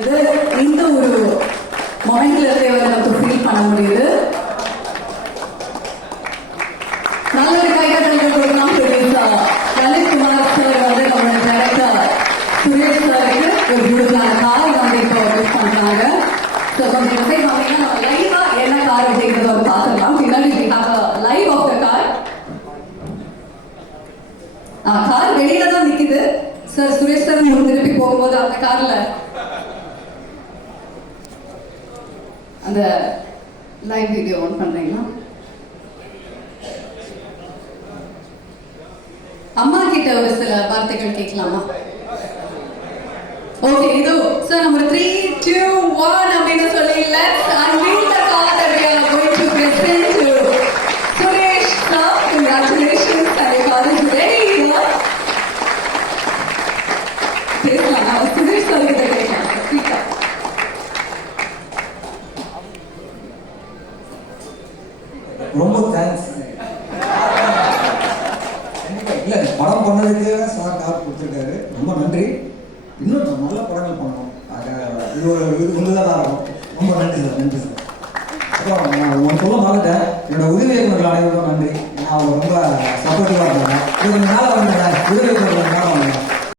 இந்த ஒரு மொமெண்ட்ல இருந்தே வந்து நமக்கு ஃபீல் பண்ண முடியுது. நல்ல ஒரு கைதட்டல் கொடுக்கலாம். லலித்குமார் சார் வந்து நம்மளோட டைரக்டர் சுரேஷ் சாருக்கு ஒரு பியூட்டிஃபுல்லான கார் வந்து இப்போ யூஸ் பண்றாங்க. ஸோ கொஞ்சம் மெசேஜ் வாங்கினா நம்ம லைவா என்ன கார் அப்படிங்கிறத வந்து பார்த்துக்கலாம். பின்னாடி life of the car. Car வெளியில தான் நிக்குது சார். சுரேஷ் சார் திருப்பி போகும்போது அந்த கார்ல அந்த லைவ் வீடியோ ஆன் பண்றீங்களா? அம்மா கிட்ட ஒரு சில வார்த்தைகள் கேட்கலாமா? ஓகே, இதோ சார் நம்ம 3, 2, 1 அப்படின்னு சொல்லி let's unveil the car that we are going to present to Suresh sir. Congratulations, and your car is ready here. பேசலாம். நான் சுரேஷ் சார் கிட்ட கேட்கலாம். ரொம்ப தேங்க்ஸ். இல்லை, படம் பண்ணதுக்கு சார் கார் கொடுத்துருக்காரு, ரொம்ப நன்றி. இன்னும் நல்ல படங்கள் பண்ணணும். இது ஒரு ஒன்றுதான் இருக்கும். ரொம்ப நன்றி சார், நன்றி சார். அப்புறம் நான் ஒன்று சொல்ல மாட்டேன், என்னோட உதவி இயக்குநர்கள் அனைவருக்கும் நன்றி. ஏன்னா அவங்க ரொம்ப சப்போர்ட்டிவாக இருந்தாங்க. இது கொஞ்சம் நாளாக வந்து உதவி இயக்குநர்கள்